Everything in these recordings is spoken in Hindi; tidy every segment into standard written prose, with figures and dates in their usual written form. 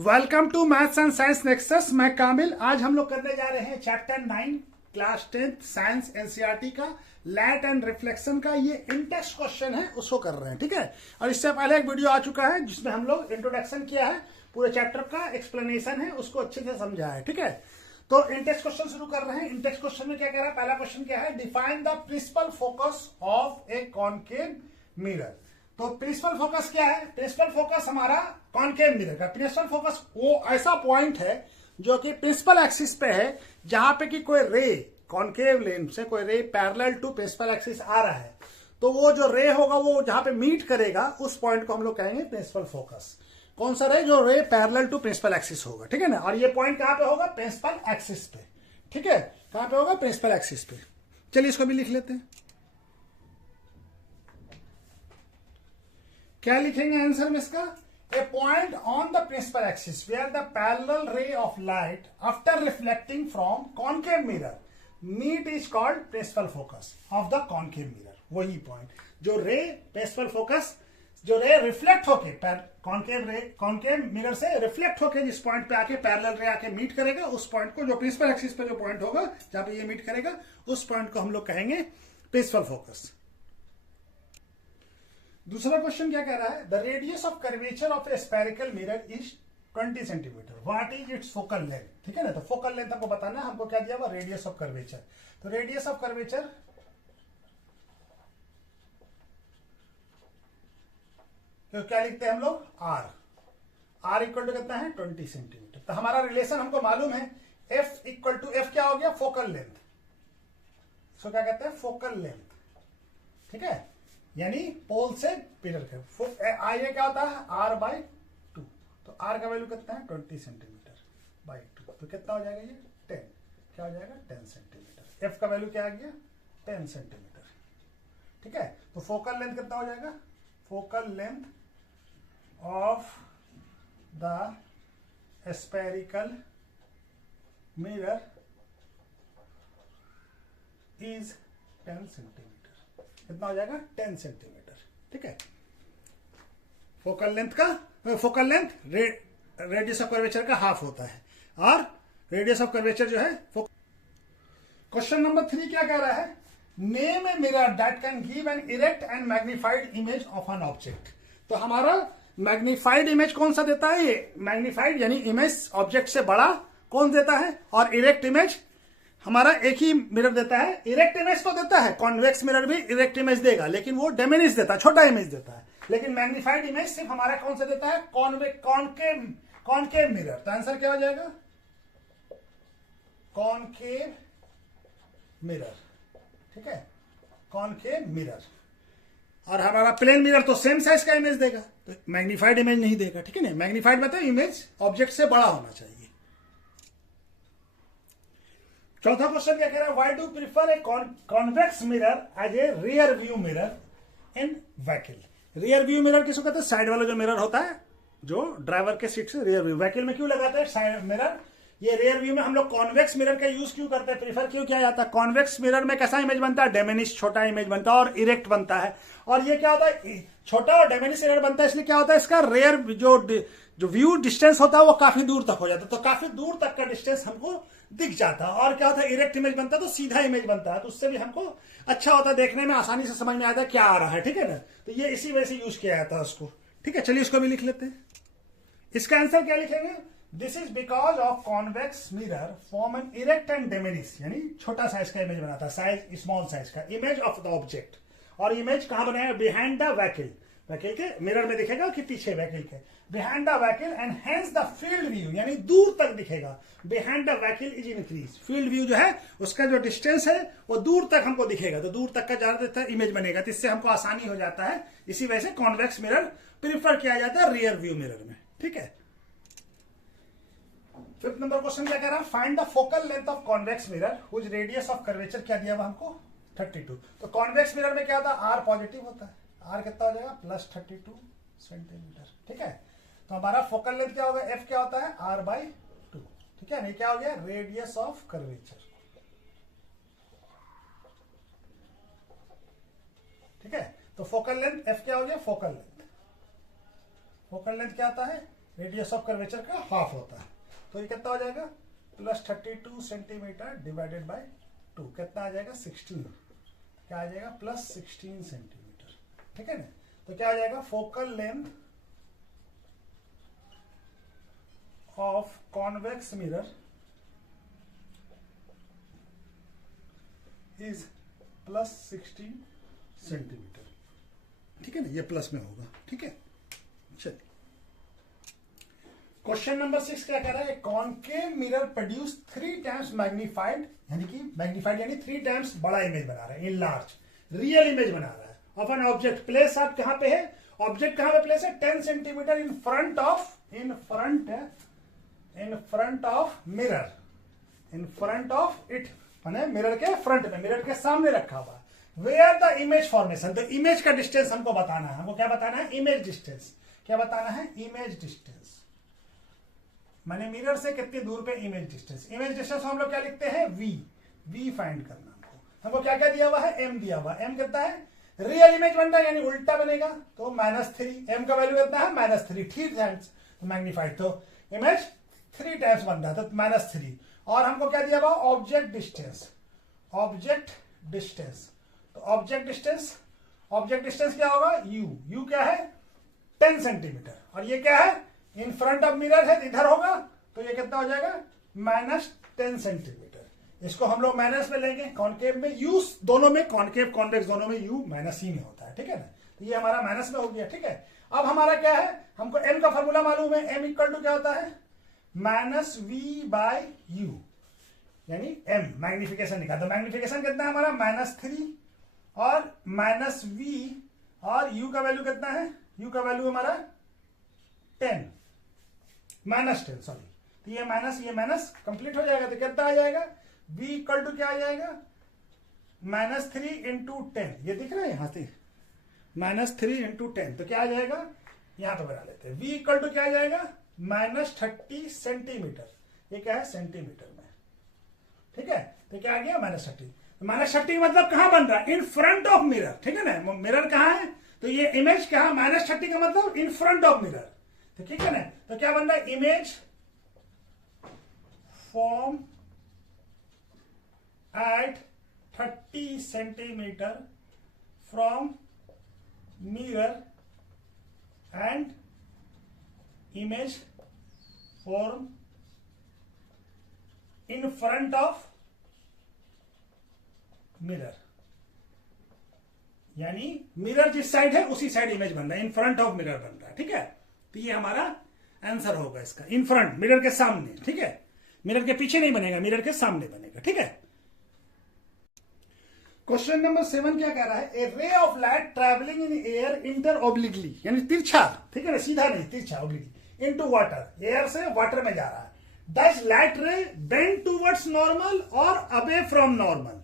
Welcome to maths and science nexus. मैं कामिल। आज हम लोग करने जा रहे हैं चैप्टर 9 क्लास 10 साइंस एनसीईआरटी का लाइट एंड रिफ्लेक्शन का। ये इंटेक्स्ट क्वेश्चन है, उसको कर रहे हैं, ठीक है। और इससे पहले एक वीडियो आ चुका है जिसमें हम लोग इंट्रोडक्शन किया है, पूरे चैप्टर का एक्सप्लेनेशन है, उसको अच्छे से समझा है, ठीक है। तो इंटेक्स्ट क्वेश्चन शुरू कर रहे हैं। इंटेक्स्ट क्वेश्चन में क्या कह रहा है? पहला क्वेश्चन क्या है? Define the principal focus of a concave mirror. तो प्रिंसिपल फोकस क्या है? प्रिंसिपल फोकस हमारा कॉनकेव मिरर का प्रिंसिपल फोकस वो ऐसा पॉइंट है जो कि प्रिंसिपल एक्सिस पे है, जहां पे कि कोई रे कॉनकेव लेंस से कोई ray parallel to principal axis आ रहा है, तो वो जो रे होगा वो जहां पे मीट करेगा उस पॉइंट को हम लोग कहेंगे प्रिंसिपल फोकस। कौन सा रे? जो रे पैरेलल टू प्रिंसिपल एक्सिस होगा, ठीक है ना। और ये पॉइंट कहां पे होगा? प्रिंसिपल एक्सिस पे, ठीक है। कहां पे होगा? प्रिंसिपल एक्सिस पे। चलिए इसको भी लिख लेते हैं। क्या लिखेंगे आंसर में इसका? A point on the principal axis where the parallel ray of light after reflecting from concave mirror meet is called principal focus of the concave mirror. वही पॉइंट जो रे प्रिंसिपल फोकस, जो रे रिफ्लेक्ट होके कॉनकेव मिरर से रिफ्लेक्ट होके जिस पॉइंट पे आके पैरेलल रे आके मीट करेगा, उस पॉइंट को, जो प्रिंसिपल एक्सिस पे जो पॉइंट होगा जहां पे ये मीट करेगा, उस पॉइंट को हम लोग कहेंगे प्रिंसिपल फोकस। दूसरा क्वेश्चन क्या कह रहा है? The radius of curvature of A spherical mirror is 20 centimetre. What is it's focal length? ठीक है ना। तो फोकल लेंथ हमको बताना है। हमको क्या दिया हुआ? Radius of curvature. तो रेडियस ऑफ कर्वेचर तो क्या लिखते हैं हम लोग? आर इक्वल टू कितना है? 20 सेंटीमीटर। तो हमारा रिलेशन हमको मालूम है, एफ इक्वल टू एफ क्या हो गया? Focal length. इसको क्या कहते हैं? फोकल लेंथ, ठीक है। यानी पोल से पिलर के आइए क्या होता है? R by 2। तो आर का वैल्यू कितना है? 20 सेंटीमीटर बाई 2। तो कितना हो जाएगा? ये 10। क्या हो जाएगा? 10 सेंटीमीटर। एफ का वैल्यू क्या आ गया? 10 सेंटीमीटर, ठीक है। तो फोकल लेंथ कितना हो जाएगा? Focal length of the spherical mirror is 10 centimetre. कितना हो जाएगा? 10 सेंटीमीटर, ठीक है। Focal length radius of curvature का हाफ होता है, और रेडियस ऑफ कर्वेचर जो है। क्वेश्चन नंबर 3 क्या कह रहा है? Name a mirror that can give an erect and magnified image of an object. तो हमारा मैग्नीफाइड इमेज कौन सा देता है? ये मैग्नीफाइड यानी इमेज ऑब्जेक्ट से बड़ा कौन देता है? और इरेक्ट इमेज हमारा एक ही मिरर देता है। इरेक्ट इमेज तो देता है, कॉन्वेक्स मिरर भी इरेक्ट इमेज देगा, लेकिन वो डिमिनिश देता है, छोटा इमेज देता है। लेकिन मैग्नीफाइड इमेज सिर्फ हमारा कौन सा देता है? Concave mirror. तो आंसर क्या हो जाएगा? कॉनकेव मिरर, ठीक है। Concave mirror. और हमारा प्लेन मिरर तो सेम साइज का इमेज देगा, तो मैग्नीफाइड इमेज नहीं देगा, ठीक है ना। मैग्नीफाइड मतलब इमेज ऑब्जेक्ट से बड़ा होना चाहिए। चौथा क्वेश्चन क्या कह रहा है? Why do prefer a convex mirror as a rear view mirror in vehicle. Rear view mirror किसको कहते हैं? साइड वाला जो मिरर होता है, जो ड्राइवर के सीट से रियर व्यू। व्हीकल में क्यों लगाते हैं साइड मिरर? ये रियर व्यू में हम लोग कॉन्वेक्स मिरर का यूज क्यों करते हैं, प्रीफर क्यों किया जाता है? कॉन्वेक्स मिरर में कैसा इमेज बनता है? डेमिनिश, छोटा इमेज बनता है और इरेक्ट बनता है। और ये क्या होता है? छोटा और डेमिनिश इरेक्ट बनता है, इसलिए क्या होता है? इसका रेयर जो व्यू डिस्टेंस होता है वो काफी दूर तक हो जाता है, तो काफी दूर तक का डिस्टेंस हमको दिख जाता है। और क्या होता है? इरेक्ट इमेज बनता है तो सीधा इमेज बनता है, तो उससे भी हमको अच्छा होता है, देखने में आसानी से समझ में आता है क्या आ रहा है, ठीक है ना। तो ये इसी वजह से यूज किया जाता है उसको, ठीक है। चलिए इसको भी लिख लेते हैं। इसका आंसर क्या लिखेंगे? This is because of convex mirror form an erect and diminish, यानी छोटा साइज का इमेज बनाता है, साइज स्मॉल साइज का इमेज ऑफ द ऑब्जेक्ट। और इमेज कहां बनाया? Behind the vehicle. व्हीकल के मिरर में दिखेगा कि पीछे व्हीकल के? Behind the vehicle and hence the field view, यानी दूर तक दिखेगा। Behind the vehicle is increase. Field view जो है उसका जो डिस्टेंस है वो दूर तक हमको दिखेगा, तो दूर तक का ज्यादा इमेज बनेगा, तो इससे हमको आसानी हो जाता है। इसी वजह से कॉन्वेक्स मिरर प्रीफर किया जाता है रियर व्यू मिरर में, ठीक है। फिफ्थ नंबर क्वेश्चन क्या कह रहा है? Find the focal length of convex mirror whose radius of curvature क्या दिया हुआ हमको? 32। तो कॉन्वेक्स मिरर में क्या होता है? आर पॉजिटिव होता है। आर कितना हो जाएगा? प्लस 32 सेंटीमीटर, ठीक है। तो हमारा फोकल लेंथ क्या होगा? एफ क्या होता है? आर बाई 2, ठीक है। नहीं क्या हो गया? रेडियस ऑफ कर्वेचर, ठीक है। तो फोकल लेंथ एफ क्या हो गया? फोकल लेंथ क्या होता है? रेडियस ऑफ कर्वेचर का हाफ होता है। तो ये कितना हो जाएगा प्लस 32 सेंटीमीटर डिवाइडेड बाय 2, कितना आ जाएगा 16, क्या आ जाएगा प्लस 16 सेंटीमीटर। ठीक है ना, तो क्या आ जाएगा focal length of convex mirror is plus 16 centimetre. ठीक है ना, ये प्लस में होगा। ठीक है, चलिए क्वेश्चन नंबर 6 क्या कह रहा है, concave mirror produce 3 times magnified, यानी कि मैग्नीफाइड यानी 3 टाइम्स बड़ा इमेज बना रहा है, इन लार्ज रियल इमेज बना रहा है ऑफ एन ऑब्जेक्ट प्लेस आप कहां पे है, ऑब्जेक्ट कहां पे प्लेस है 10 centimetre in front of mirror, in front of it माने मिरर के फ्रंट में, मिरर के सामने रखा हुआ। वेयर द इमेज फॉर्मेशन, तो इमेज का डिस्टेंस हमको बताना है, हमको क्या बताना है इमेज डिस्टेंस, क्या बताना है इमेज डिस्टेंस, माने मिरर से कितनी दूर पे इमेज डिस्टेंस। इमेज डिस्टेंस हम लोग क्या लिखते हैं वी फाइंड करना हमको क्या क्या दिया हुआ है एम दिया हुआ, एम कितना है रियल इमेज बनता है यानी उल्टा बनेगा तो -3, एम का वैल्यू कितना है -3, 3 टाइम्स मैग्नीफाइड, तो इमेज 3 टाइम्स बनता है तो -3। और हमको क्या दिया हुआ ऑब्जेक्ट डिस्टेंस, तो ऑब्जेक्ट डिस्टेंस क्या होगा यू क्या है 10 सेंटीमीटर, और ये क्या है इन फ्रंट ऑफ मिरर है इधर होगा तो ये कितना हो जाएगा -10 सेंटीमीटर। इसको हम लोग माइनस में लेंगे, कॉनकेव में यू दोनों में, कॉनकेव कॉन्वेक्स दोनों में यू माइनस ही में होता है। ठीक है ना, तो ये हमारा माइनस में हो गया। ठीक है, अब हमारा क्या है हमको एम का फॉर्मूला मालूम है, एम इक्वल टू क्या होता है -v/u, यानी एम मैग्निफिकेशन निकाल, तो मैग्निफिकेशन कितना है हमारा -3 और -v, और u का वैल्यू कितना है, u का वैल्यू हमारा 10 -10 सॉरी, तो ये माइनस कंप्लीट हो जाएगा तो कितना आ जाएगा v इक्वल टू क्या आ जाएगा -3 × 10, ये दिख रहा है यहां से -3 × 10, तो क्या आ जाएगा यहां पे बना लेते हैं, v इक्वल टू क्या आ जाएगा -30 सेंटीमीटर, ये क्या है सेंटीमीटर में। ठीक है, तो क्या आ गया -30 मतलब कहां बन रहा है इन फ्रंट ऑफ मिरर। ठीक है ना, मिरर कहां है तो ये इमेज कहां -30 का मतलब इन फ्रंट ऑफ मिरर, तो ठीक है ना, तो क्या बन रहा है image form at 30 centimetre from mirror and image form in front of mirror, यानी मिरर जिस साइड है उसी साइड इमेज बन रहा है, इन फ्रंट ऑफ मिरर बन रहा है। ठीक है, तो ये हमारा आंसर होगा इसका, इन फ्रंट मिरर के सामने। ठीक है, मिरर के पीछे नहीं बनेगा, मिरर के सामने बनेगा। ठीक है, क्वेश्चन नंबर 7 क्या कह रहा है, a ray of light travelling in air enter obliquely, यानी तिरछा, ठीक है ना सीधा नहीं तिरछा ऑब्लिकली, इनटू वाटर, एयर से वाटर में जा रहा है, that light ray bend towards normal और अवे फ्रॉम नॉर्मल,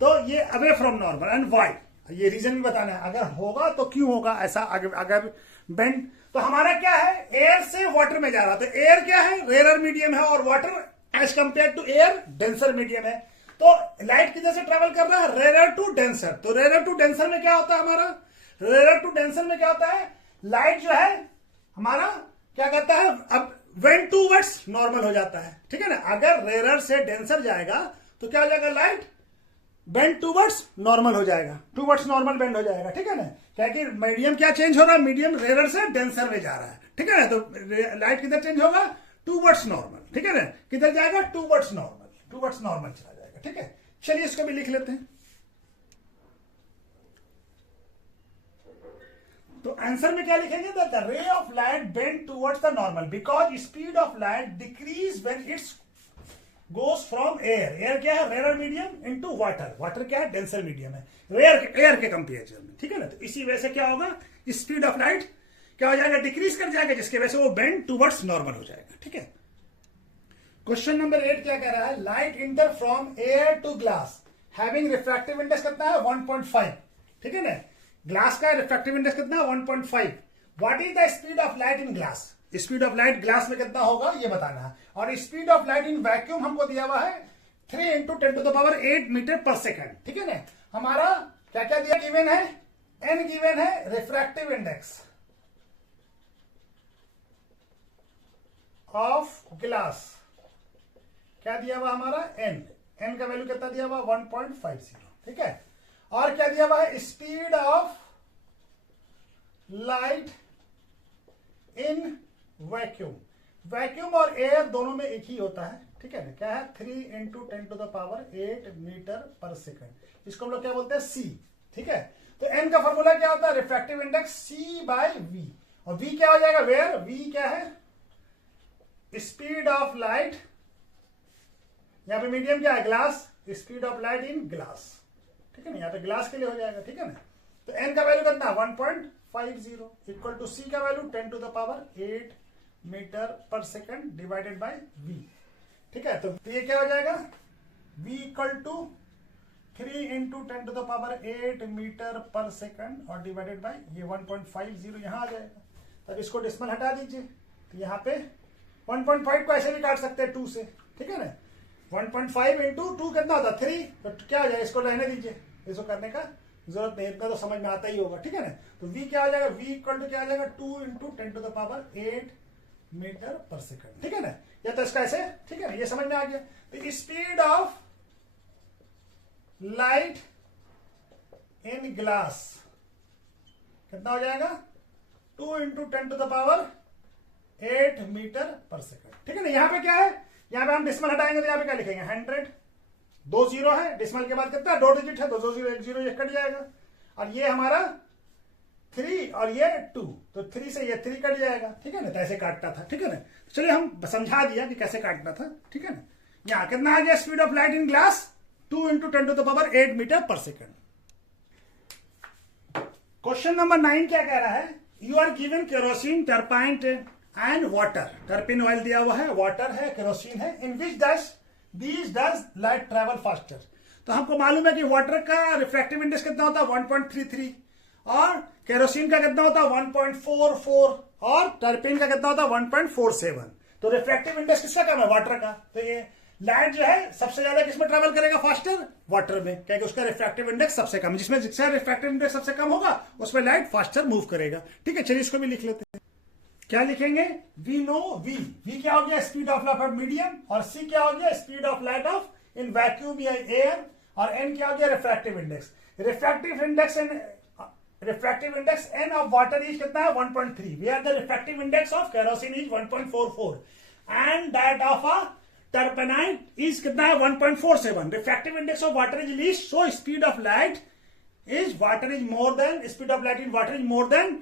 तो ये away from normal and why, ये रीजन भी बताना है, अगर होगा तो क्यों होगा ऐसा, अगर बेंड, तो हमारा क्या है एयर से वाटर में जा रहा, तो एयर क्या है रेयर मीडियम है और water as compare to air denser medium है, तो लाइट किधर से ट्रेवल कर रहा है रेयर टू डेंसर, तो रेयर टू डेंसर में क्या होता है हमारा, रेयर टू डेंसर में क्या होता है लाइट जो है हमारा क्या कहता है अब वेंट टूवर्ड्स नॉर्मल हो जाता है। ठीक है ना, अगर रेयर से डेंसर जाएगा तो क्या हो जाएगा लाइट बेंड टूवर्ड्स नॉर्मल हो जाएगा, टूवर्ड्स नॉर्मल बेंड हो जाएगा। ठीक है ना, क्या कि मीडियम क्या चेंज हो रहा है, मीडियम रेयर से डेंसर में जा रहा है। ठीक है ना, तो लाइट किधर चेंज होगा टूवर्ड्स नॉर्मल। ठीक है ना, किधर जाएगा टूवर्ड्स नॉर्मल चला जाएगा। ठीक है, चलिए इसको भी लिख लेते हैं। तो आंसर में क्या लिखेंगे, the ray of light bend towards the normal because speed of light decrease when it's goes from air, air क्या है rare medium into water, water क्या है डेंसर मीडियम है एयर के कंपेरिजन में। ठीक है ना, तो इसी वजह से क्या होगा स्पीड ऑफ लाइट क्या हो जाएगा डिक्रीज कर जाएगा, जिसकी वजह से वो बेंड टूवर्ड्स नॉर्मल हो जाएगा। ठीक है, क्वेश्चन नंबर 8 क्या कह रहा है, light enter from air to glass having refractive index कितना है 1.5। ठीक है ना, ग्लास का रिफ्रैक्टिव इंडेक्स कितना है 1.5। What is the speed of light in glass, speed of light glass में कितना होगा ये बताना है, और speed of light in vacuum हमको दिया हुआ है 3 × 10⁸ मीटर पर सेकंड। ठीक है ना, हमारा क्या क्या दिया गिवन है, एन गिवन है, रिफ्रैक्टिव इंडेक्स ऑफ ग्लास क्या दिया हुआ हमारा एन, एन का वैल्यू कितना दिया हुआ 1.50, ठीक है। और क्या दिया हुआ है speed of light in vacuum, vacuum और एयर दोनों में एक ही होता है, ठीक है ना, क्या है 3 × 10⁸ मीटर पर सेकंड, इसको हम लोग क्या बोलते हैं सी, ठीक है। तो एन का फॉर्मूला क्या होता है refractive index c by v, और वी क्या हो जाएगा वेयर, वी क्या है स्पीड ऑफ लाइट, यहां पे मीडियम क्या है glass, speed of light in glass, ठीक है ना, यहां पे ग्लास के लिए हो जाएगा, ठीक है ना। तो एन का वैल्यू कितना 1.50 इक्वल टू सी का वैल्यू 10⁸ मीटर पर सेकंड डिवाइडेड बाय वी, ठीक है। तो ये क्या हो जाएगा v इक्वल टू 3 × 10⁸ मीटर पर सेकंड और डिवाइडेड बाय ये 1.50 यहां आ जाएगा। तब इसको डेसिमल हटा दीजिए, तो यहाँ पे 1.5 को ऐसे भी काट सकते हैं 2 से, ठीक है ना। 1.5 × 2 कितना होता है 3, तो क्या हो जाएगा इसको रहने दीजिए, इसको करने का जरूरत नहीं, इतना तो समझ में आता ही होगा, ठीक है ना। तो v क्या हो जाएगा v इक्वल टू क्या हो जाएगा 2 × 10⁸ मीटर पर सेकंड, ठीक है ना, या तो इसका ऐसे, ठीक है ना, ये समझ में आ गया। तो speed of light in glass कितना हो जाएगा 2 × 10⁸ मीटर पर सेकंड, ठीक है ना। यहां पे क्या है, यहां पे हम डिस्मल हटाएंगे तो यहां पे क्या लिखेंगे 100, 2 जीरो है, डिस्मल के बाद कितना 2 डिजिट है, 2 0 1 0 ये कट जाएगा, और ये हमारा 3 और ये 2, तो 3 से ये 3 कट जाएगा, ठीक है ना, तो ऐसे काटना था, ठीक है ना। तो चलिए हम समझा दिया कि कैसे काटना था, ठीक है ना। यहां कितना आ गया speed of light in glass 2 × 10⁸ metre पर सेकंड। क्वेश्चन नंबर 9 क्या कह रहा है, you are given kerosene, turpentine and water, turpentine oil दिया हुआ है, वाटर है, केरोसिन है, in which does light travel faster. तो हमको मालूम है कि वाटर का रिफ्रैक्टिव इंडेक्स कितना होता है 1.33, और केरोसिन का कितना होता है 1.44, और टर्पिन का कितना होता है 1.47। तो रिफ्रैक्टिव इंडेक्स किसका कम है वाटर का, तो ये लाइट जो है सबसे ज्यादा किसमें ट्रेवल करेगा फास्टर, वाटर में, क्योंकि उसका रिफ्रैक्टिव इंडेक्स सबसे कम है, जिसमें जिसका रिफ्रैक्टिव इंडेक्स सबसे कम होगा उसमें लाइट फास्टर मूव करेगा, ठीक है। चलिए इसको भी लिख लेते हैं, क्या लिखेंगे वी नो वी क्या हो गया speed of light of medium, और सी क्या हो गया speed of light of in vacuum या एयर, और एन क्या हो गया refractive index, refractive index N of water is कितना है 1.3, we are the refractive index of kerosene is 1.44 and that of a turpentine is कितना है 1.47, refractive index of water is least, so speed of light is water is more then speed of light in water is more than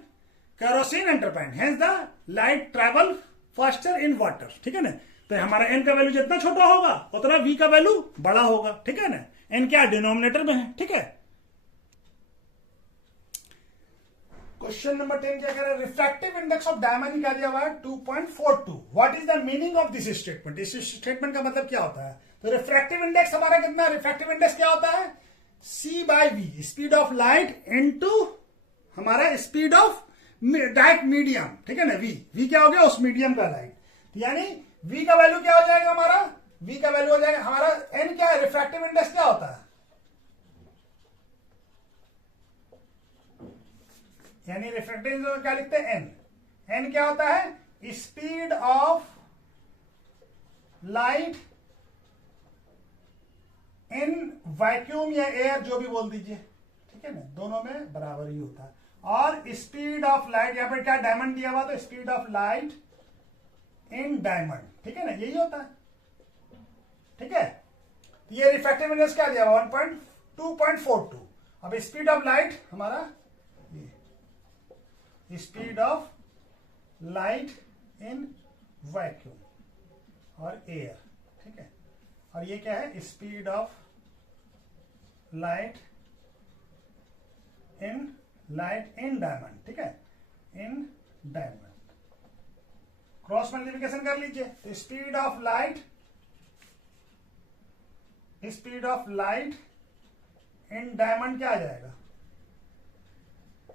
kerosene and turpentine, hence the light travel faster in water, ठीक है ना। तो हमारा एन का वैल्यू जितना छोटा होगा उतना वी का वैल्यू बड़ा होगा, ठीक है ना। एन क्या डिनोमिनेटर में है, ठीक है। क्वेश्चन नंबर 10 क्या कह रहा है, रिफ्रैक्टिव इंडेक्स ऑफ डायमंड क्या दिया हुआ है 2.42, what is the meaning of this statement, इस स्टेटमेंट का मतलब क्या होता है। तो रिफ्रैक्टिव इंडेक्स हमारा कितना, रिफ्रैक्टिव इंडेक्स क्या होता है c by v, speed of light into हमारा स्पीड ऑफ डायरेक्ट मीडियम, ठीक है ना, वी क्या हो गया उस मीडियम का लाइट, यानी वी का वैल्यू क्या हो जाएगा हमारा, वी का वैल्यू हो जाएगा हमारा एन क्या है, रिफ्रैक्टिव इंडेक्स क्या होता है, यानी रिफ्रैक्टिव इंडेक्स क्या लिखते हैं एन क्या होता है speed of light in vacuum या एयर, जो भी बोल दीजिए, ठीक है ना, दोनों में बराबर ही होता है। और स्पीड ऑफ लाइट यहां पर क्या डायमंड दिया हुआ, तो speed of light in diamond, ठीक है ना, यही होता है, ठीक है। तो ये रिफ्रैक्टिव इंडेक्स क्या दिया हुआ 2.42, अब स्पीड ऑफ लाइट हमारा ये speed of light in vacuum और एयर, ठीक है, और ये क्या है speed of light in diamond, ठीक है, इन डायमंड क्रॉस मल्टीप्लिकेशन कर लीजिए, तो speed of light in diamond क्या आ जाएगा,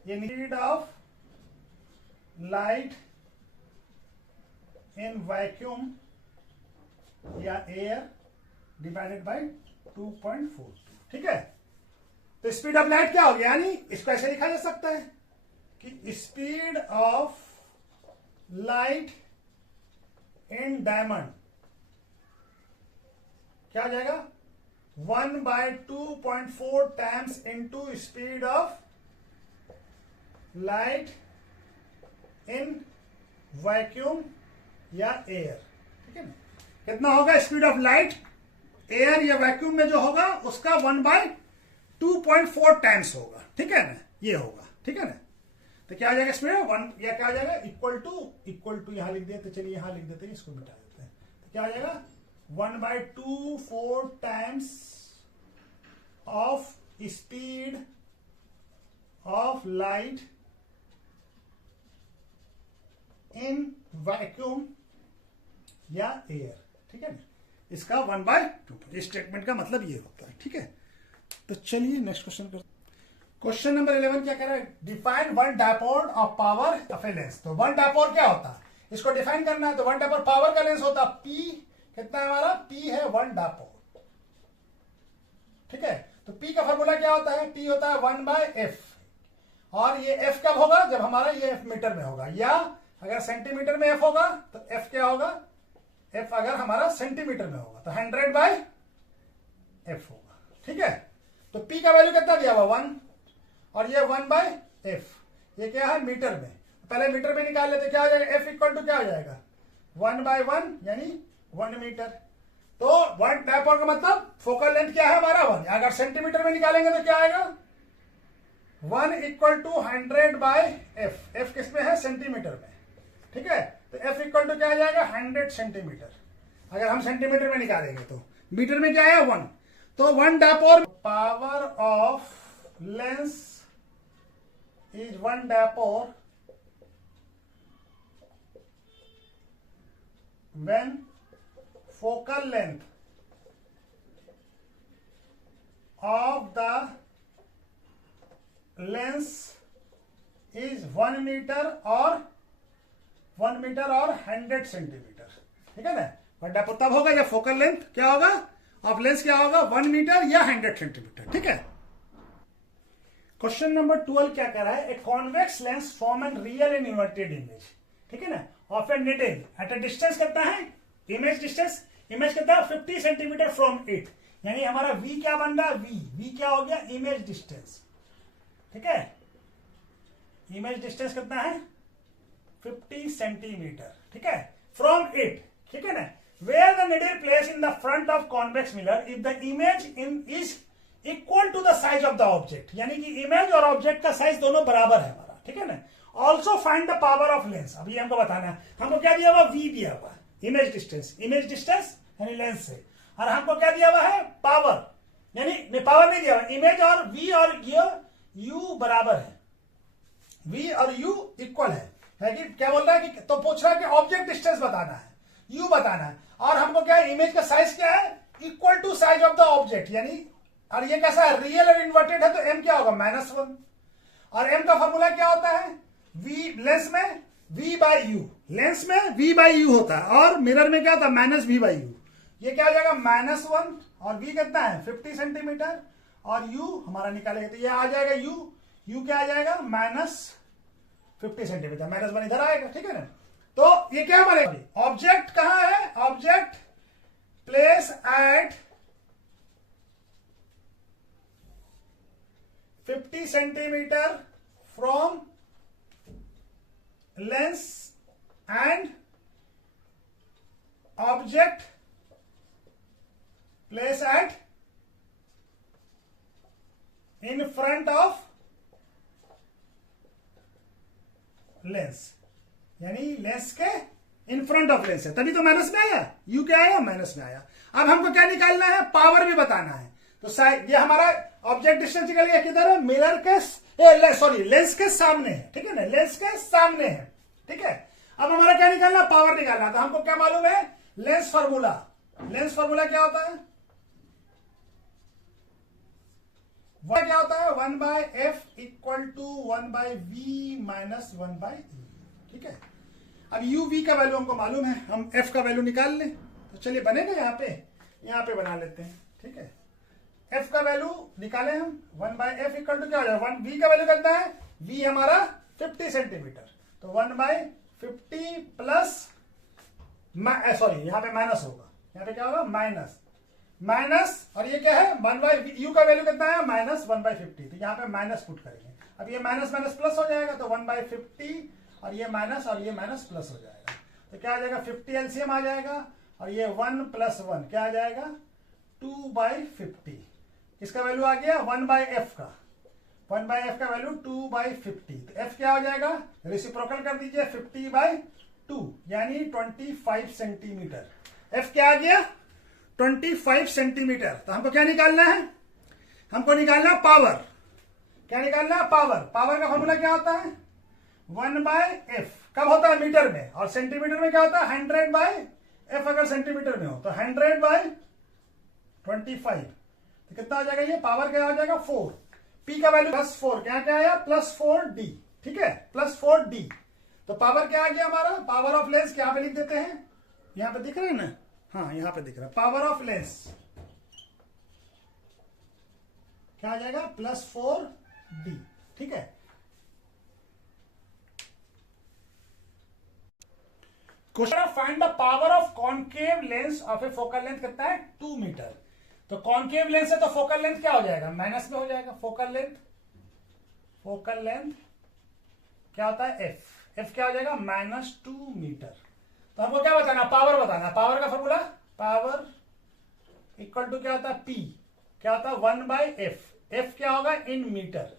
ये speed of light in vacuum या एयर डिवाइडेड बाय 2.42, ठीक है। तो स्पीड ऑफ लाइट क्या हो गया, यानी इसको ऐसे लिखा जा सकता है कि speed of light in diamond क्या आ जाएगा 1/2.4 times into speed of light in vacuum या एयर। ठीक है ना, कितना होगा स्पीड ऑफ लाइट एयर या वैक्यूम में जो होगा उसका 1/2.4 टाइम्स होगा। ठीक है ना, ये होगा। ठीक है ना, तो क्या आ जाएगा स्पीड वन या क्या आ जाएगा इक्वल टू यहां लिख देते, चलिए यहां लिख देते हैं, इसको मिटा देते हैं। तो क्या आ जाएगा 1/2.4 times of speed of light in vacuum या एयर। ठीक है ना, इसका 1/2। इस स्टेटमेंट का मतलब ये होता है। ठीक है, तो चलिए नेक्स्ट क्वेश्चन करते। क्वेश्चन नंबर 11 क्या कह रहा है, define one dipole of power of a lens. तो वन डायपोल क्या होता है, इसको डिफाइन करना है। तो वन डायपोल पावर का लेंस होता है P, कितना है हमारा P है वन डायपोल। ठीक है, तो P का फॉर्मूला क्या होता है, P होता है 1/f। और ये F कब होगा, जब हमारा ये F मीटर में होगा, या अगर सेंटीमीटर में F होगा तो F क्या होगा, F अगर हमारा सेंटीमीटर में होगा तो 100/f होगा। ठीक है, तो P का वैल्यू कितना दिया हुआ 1, और ये 1/f, ये क्या है मीटर में। पहले मीटर में निकाल लेते, क्या हो जाएगा F इक्वल टू क्या हो जाएगा 1/1 यानी 1 मीटर। तो वन डायपोल का मतलब फोकल लेंथ क्या है हमारा 1। अगर सेंटीमीटर में निकालेंगे तो क्या आएगा 1 इक्वल टू 100/f। f किस में है सेंटीमीटर में। ठीक है, तो f इक्वल टू क्या आ जाएगा 100 सेंटीमीटर। अगर हम सेंटीमीटर में निकालेंगे तो मीटर में क्या है 1। तो one dipole power of lens is 1 dipole when focal length of the lens is 1 meter or 100 centimetre. ठीक है ना, वन डायपोल तब होगा जब फोकल लेंथ क्या होगा ऑफ लेंस क्या होगा 1 मीटर या 100 सेंटीमीटर। ठीक है, क्वेश्चन नंबर 12 क्या कह रहा है, a convex lens form an real and inverted image. ठीक है ना, of a needle at a distance कितना है इमेज डिस्टेंस, इमेज कितना है 50 सेंटीमीटर फ्रॉम इट, यानी हमारा v क्या बन रहा है v क्या हो गया इमेज डिस्टेंस। ठीक है, इमेज डिस्टेंस कितना है 50 सेंटीमीटर। ठीक है, फ्रॉम इट। ठीक है ना, where the needle place in the front of convex mirror if the image in is equal to the size of the object, यानी कि इमेज और ऑब्जेक्ट का साइज दोनों बराबर है हमारा। ठीक है ना, also find the power of lens. अभी हमको बताना है, हमको क्या दिया हुआ v दिया हुआ इमेज डिस्टेंस यानी लेंस से, और हमको क्या दिया हुआ है पावर, यानी पावर नहीं दिया हुआ, इमेज और v और ये u बराबर है, v और u इक्वल है कि क्या बोल रहा है कि, तो पूछ रहा है कि ऑब्जेक्ट डिस्टेंस बताना है, u बताना है, और हमको क्या है इमेज का साइज क्या है equal to size of the object, यानी और ये कैसा है रियल और इन्वर्टेड है तो m क्या होगा -1, और m का फॉर्मूला क्या होता है v लेंस में v/u, लेंस में v/u होता है, और मिरर में क्या होता है -v/u। ये क्या हो जाएगा -1, और v कितना है 50 सेंटीमीटर, और u हमारा निकालेंगे तो ये आ जाएगा u क्या आ जाएगा -50 सेंटीमीटर, -1 इधर आएगा। ठीक है ना, तो ये क्या हमारे ऑब्जेक्ट कहां है, object place at 50 centimetre from lens and object place at in front of lens, यानी लेंस के इन फ्रंट ऑफ लेंस है, तभी तो माइनस में आया, यू क्या आया माइनस में आया। अब हमको क्या निकालना है पावर भी बताना है, तो ये हमारा ऑब्जेक्ट डिस्टेंस निकल गया किधर है मिरर के लेंस के सामने है। ठीक है ना, लेंस के सामने है। ठीक है, अब हमारा क्या निकालना पावर निकालना, तो हमको क्या मालूम है लेंस फॉर्मूला क्या होता है क्या होता है 1/f equal to 1/v minus 1/e। ठीक है, अब u v का वैल्यू हमको मालूम है, हम f का वैल्यू निकाल लें, तो चलिए बनेगा यहाँ पे बना लेते हैं। ठीक है, f का वैल्यू निकाले हम 1/f इक्वल टू क्या हो जाएगा v का वैल्यू कितना है v हमारा 50 सेंटीमीटर, तो 1/50 प्लस सॉरी यहाँ पे माइनस होगा, यहाँ पे क्या होगा माइनस माइनस, और ये क्या है 1/u का वैल्यू कितना है -1/50, तो यहाँ पे माइनस पुट करेंगे। अब ये माइनस माइनस प्लस हो जाएगा, तो 1/50 और ये माइनस प्लस हो जाएगा, तो क्या आ जाएगा 50 एलसीएम आ जाएगा, और ये 1 + 1 क्या आ जाएगा 2/50। इसका वैल्यू आ गया 1/f का, 1/f का वैल्यू 2/50, तो f क्या हो जाएगा रेसिप्रोकल कर दीजिए 50/2 यानी 25 सेंटीमीटर। f क्या आ गया 25 सेंटीमीटर। तो हमको क्या निकालना है, हमको निकालना पावर, क्या निकालना है पावर। पावर का फॉर्मूला क्या होता है 1/f, कब होता है मीटर में, और सेंटीमीटर में क्या होता है 100/f, अगर सेंटीमीटर में हो तो 100/25, तो कितना आ जाएगा ये पावर क्या हो जाएगा 4, p का वैल्यू +4, क्या क्या आया +4d, ठीक है +4d। तो पावर क्या आ गया हमारा, पावर ऑफ लेंस क्या पे लिख देते हैं, यहां पे दिख रहा है ना, हाँ यहां पे दिख रहा है, पावर ऑफ लेंस क्या आ जाएगा +4d, ठीक है। Question find the power of concave lens of A focal length कितना है 2 मीटर। तो कॉनकेव लेंस है तो फोकल लेंथ क्या हो जाएगा माइनस में हो जाएगा, फोकल लेंथ क्या होता है f क्या हो जाएगा -2 मीटर। तो हमको क्या बताना, पावर बताना, पावर का फॉर्मूला पावर इक्वल टू क्या होता है p, क्या होता है 1/f, f क्या होगा इन मीटर,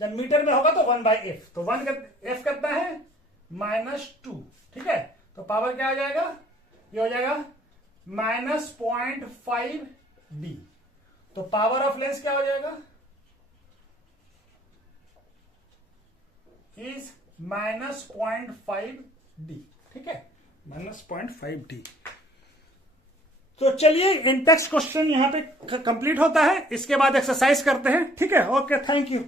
जब मीटर में होगा तो 1/f, तो f कितना है -2, ठीक है। तो पावर क्या आ जाएगा, ये हो जाएगा -0.5d, तो पावर ऑफ लेंस क्या हो जाएगा इज -0.5d, ठीक है -0.5d। तो चलिए इन टेक्स्ट क्वेश्चन यहां पे कंप्लीट होता है, इसके बाद एक्सरसाइज करते हैं, ठीक है। Okay thank you.